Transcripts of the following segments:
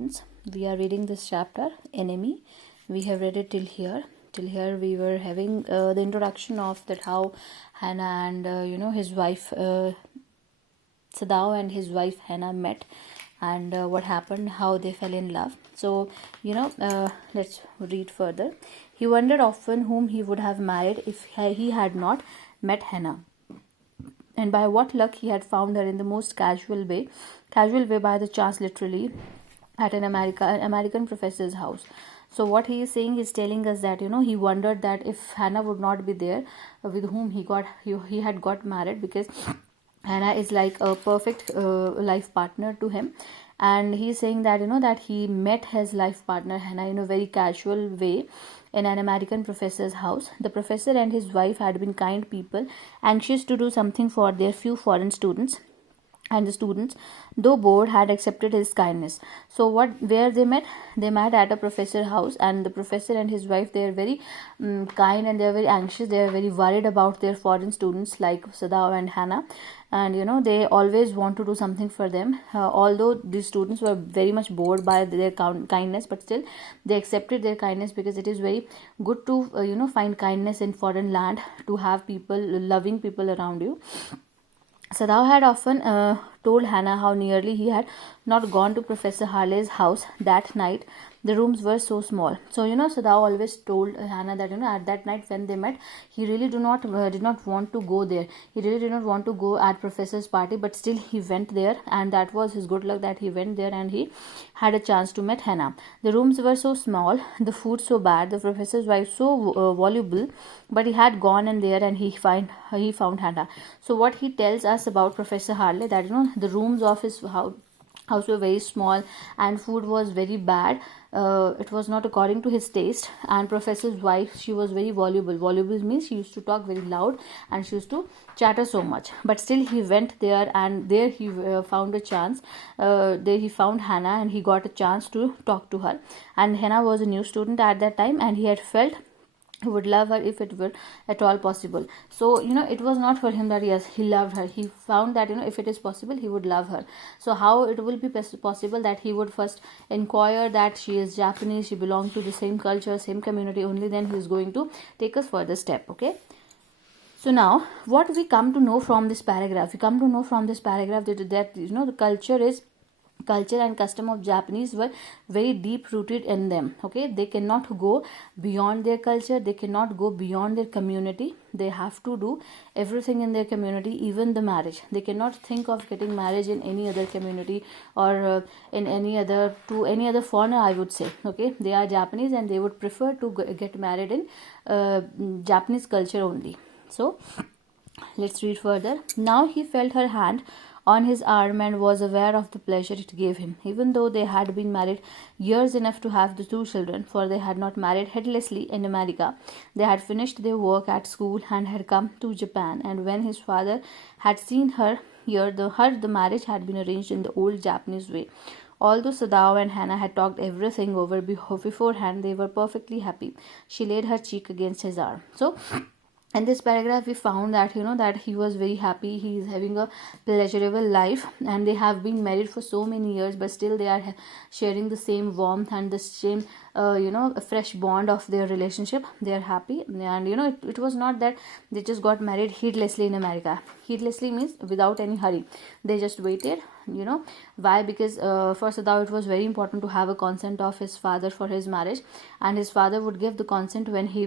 students, we are reading this chapter, Enemy. We have read it till here. Till here we were having the introduction of that how Hannah and his wife Sadao and his wife Hannah met, and what happened, how they fell in love. So let's read further. He wondered often whom he would have married if he had not met Hannah, and by what luck he had found her in the most casual way by the chance, literally, at an American professor's house. So what he is saying, is telling us that he wondered that if Hannah would not be there, with whom he had got married, because Hannah is like a perfect life partner to him. And he is saying that that he met his life partner Hannah in a very casual way in an American professor's house. The professor and his wife had been kind people, anxious to do something for their few foreign students, and the students, though bored, had accepted his kindness. So where they met? They met at a professor's house, and the professor and his wife, they are very kind, and they are very anxious. They are very worried about their foreign students like Sadao and Hannah, and they always want to do something for them. Although these students were very much bored by their kindness, but still they accepted their kindness, because it is very good to find kindness in foreign land, to have loving people around you. Sadao had often told Hannah how nearly he had not gone to Professor Harley's house that night. The rooms were so small. So Sadao always told Hannah that at that night when they met, he really did not want to go there. He really did not want to go at Professor's party, but still he went there, and that was his good luck that he went there and he had a chance to meet Hannah. The rooms were so small, the food so bad, the professor's wife so voluble, but he had gone in there and he found Hannah. So what he tells us about Professor Harley, that the rooms of his house were very small, and food was very bad. It was not according to his taste. And professor's wife, she was very voluble. Voluble means she used to talk very loud, and she used to chatter so much. But still he went there, and there he found a chance. There he found Hannah, and he got a chance to talk to her. And Hannah was a new student at that time, and he had felt he would love her if it were at all possible. So it was not for him that yes, he loved her. He found that if it is possible, he would love her. So how it will be possible? That he would first inquire that she is Japanese, she belongs to the same culture, same community. Only then he is going to take us further step. Okay, so now what we come to know from this paragraph, that the culture and custom of Japanese were very deep rooted in them. Okay, they cannot go beyond their culture, they cannot go beyond their community. They have to do everything in their community, even the marriage. They cannot think of getting marriage in any other community, or in any other foreigner, I would say. Okay, they are Japanese, and they would prefer to get married in Japanese culture only. So let's read further. Now he felt her hand on his arm and was aware of the pleasure it gave him, even though they had been married years enough to have the 2 children, for they had not married heedlessly in America. They had finished their work at school and had come to Japan, and when his father had seen her here, the marriage had been arranged in the old Japanese way. Although Sadao and Hannah had talked everything over beforehand, they were perfectly happy. She laid her cheek against his arm. So in this paragraph we found that that he was very happy. He is having a pleasurable life, and they have been married for so many years, but still they are sharing the same warmth and the same fresh bond of their relationship. They are happy, and it was not that they just got married heedlessly in America. Heedlessly means without any hurry. They just waited. Why? Because for Sadao it was very important to have a consent of his father for his marriage, and his father would give the consent when he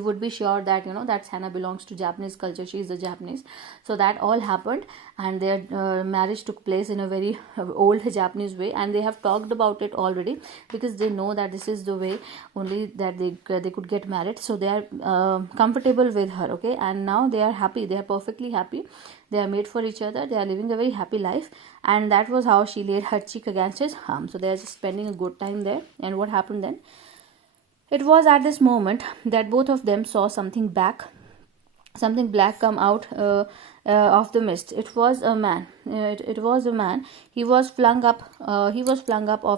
would be sure that that Hannah belongs to Japanese culture, she is a Japanese. So that all happened, and their marriage took place in a very old Japanese way, and they have talked about it already, because they know that this is the way only that they could get married. So they are comfortable with her. Okay, and now they are happy. They are perfectly happy. They are made for each other. They are living a very happy life, and that was how she laid her cheek against his arm. So they are just spending a good time there. And what happened then? It was at this moment that both of them saw something black come out of the mist. It was a man. It was a man. He was flung up. Of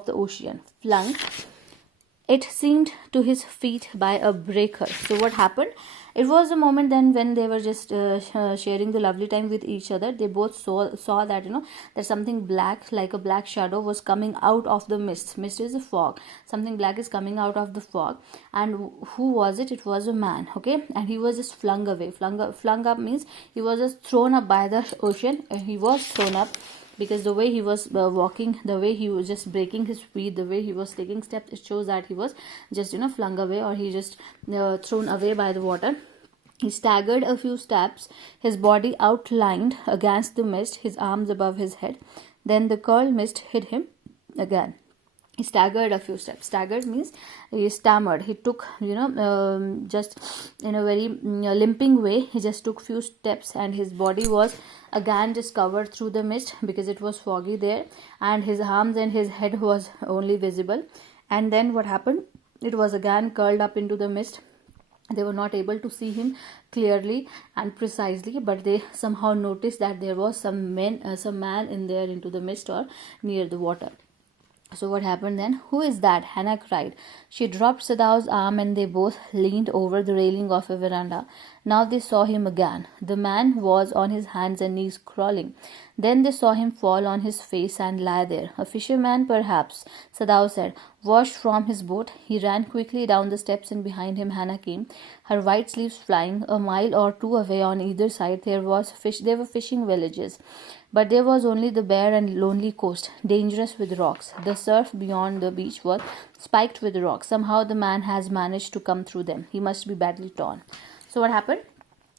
the ocean. Flung it seemed to his feet by a breaker. So what happened? It was a moment then when they were just sharing the lovely time with each other. They both saw that, that something black, like a black shadow, was coming out of the mist. Mist is a fog. Something black is coming out of the fog. And who was it? It was a man. Okay, and he was just flung away. Flung up means he was just thrown up by the ocean. He was thrown up because the way he was walking, the way he was just breaking his feet, the way he was taking steps, it shows that he was just flung away, or he just thrown away by the water. He staggered a few steps, his body outlined against the mist, his arms above his head. Then the curled mist hid him again. He staggered a few steps. Staggered means he stammered. He took, just in a very limping way, he just took few steps, and his body was again just covered through the mist because it was foggy there, and his arms and his head was only visible. And then what happened? It was again curled up into the mist. They were not able to see him clearly and precisely, but they somehow noticed that there was some man in there into the mist or near the water. So what happened then? Who is that? Hannah cried. She dropped Sadaw's arm and they both leaned over the railing of a veranda. Now they saw him again. The man was on his hands and knees crawling. Then they saw him fall on his face and lie there. A fisherman, perhaps, Sadaw said. Washed from his boat, he ran quickly down the steps, and behind him Hannah came, her white sleeves flying. A mile or two away on either side there were fishing villages. But there was only the bare and lonely coast, dangerous with rocks. The surf beyond the beach was spiked with rocks. Somehow the man has managed to come through them. He must be badly torn. So what happened?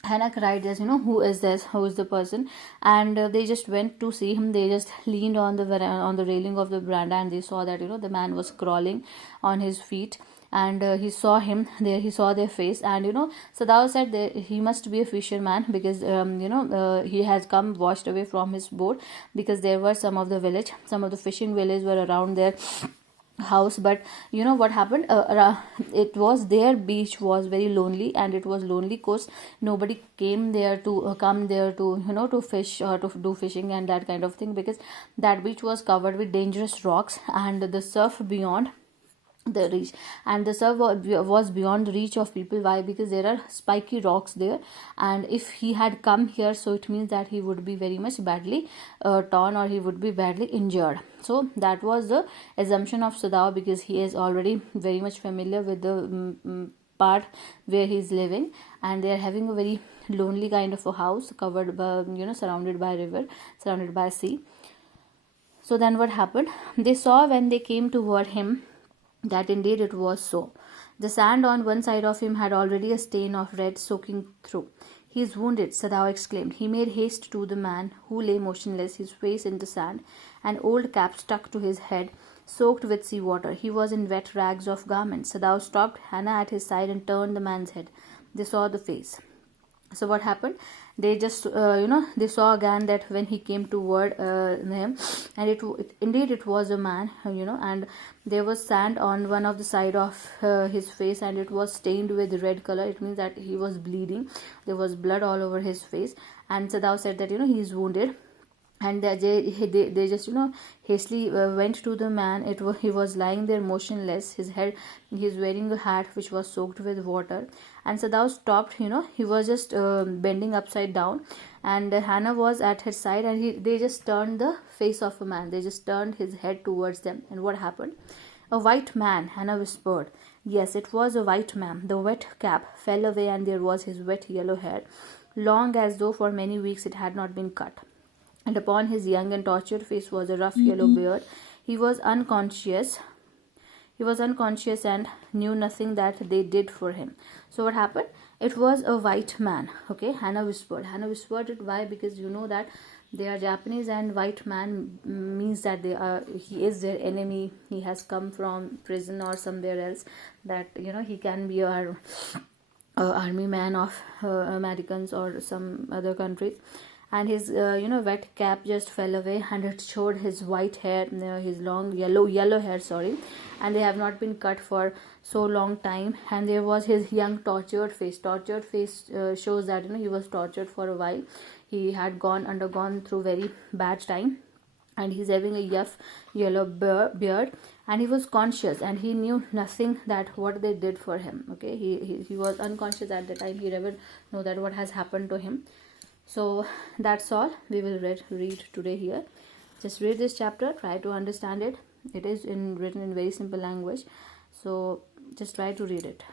Hannah cried as, who is this? Who is the person? And they just went to see him. They just leaned on the railing of the veranda, and they saw that, the man was crawling on his feet. And he saw him there. He saw their face, and Sadaw said that he must be a fisherman because he has come washed away from his boat, because there were some of the fishing villages were around their house. But what happened, it was their beach was very lonely, and it was lonely coast. Nobody came there to to fish or to do fishing and that kind of thing, because that beach was covered with dangerous rocks, and the surf beyond the reach, and the surf was beyond the reach of people. Why? Because there are spiky rocks there, and if he had come here, so it means that he would be very much badly torn, or he would be badly injured. So that was the assumption of Sadaw, because he is already very much familiar with the part where he is living, and they are having a very lonely kind of a house covered by, surrounded by river, surrounded by sea. So then what happened? They saw when they came toward him that indeed it was so. The sand on one side of him had already a stain of red soaking through. He is wounded, Sadaw exclaimed. He made haste to the man, who lay motionless, his face in the sand, an old cap stuck to his head, soaked with sea water. He was in wet rags of garments. Sadaw stopped Hannah at his side and turned the man's head. They saw the face. So what happened? They just they saw again that when he came toward him, and it was a man, and there was sand on one of the side of his face, and it was stained with red color. It means that he was bleeding. There was blood all over his face, and Sadaw said that he is wounded. And they just hastily went to the man. He was lying there motionless. His head, he's wearing a hat which was soaked with water. And Sadaw stopped. He was just bending upside down, and Hannah was at his side, and they just turned the face of a man. They just turned his head towards them. And what happened? A white man, Hannah whispered. Yes, it was a white man. The wet cap fell away, and there was his wet yellow hair, long as though for many weeks it had not been cut. And upon his young and tortured face was a rough yellow beard. He was unconscious. And knew nothing that they did for him. So what happened? It was a white man. Okay, Hannah whispered. Hannah whispered it. Why? Because that they are Japanese, and white man means that he is their enemy. He has come from prison or somewhere else. That he can be our army man of Americans or some other countries. And his wet cap just fell away, and it showed his white hair, his long yellow hair, and they have not been cut for so long time. And there was his young tortured face. Shows that he was tortured for a while. He had undergone through very bad time. and he's having a yellow beard, and he was conscious, and he knew nothing that what they did for him. Okay, he was unconscious at the time. He never know that what has happened to him. So that's all we will read today here. Just read this chapter, try to understand it. It is written in very simple language, so just try to read it.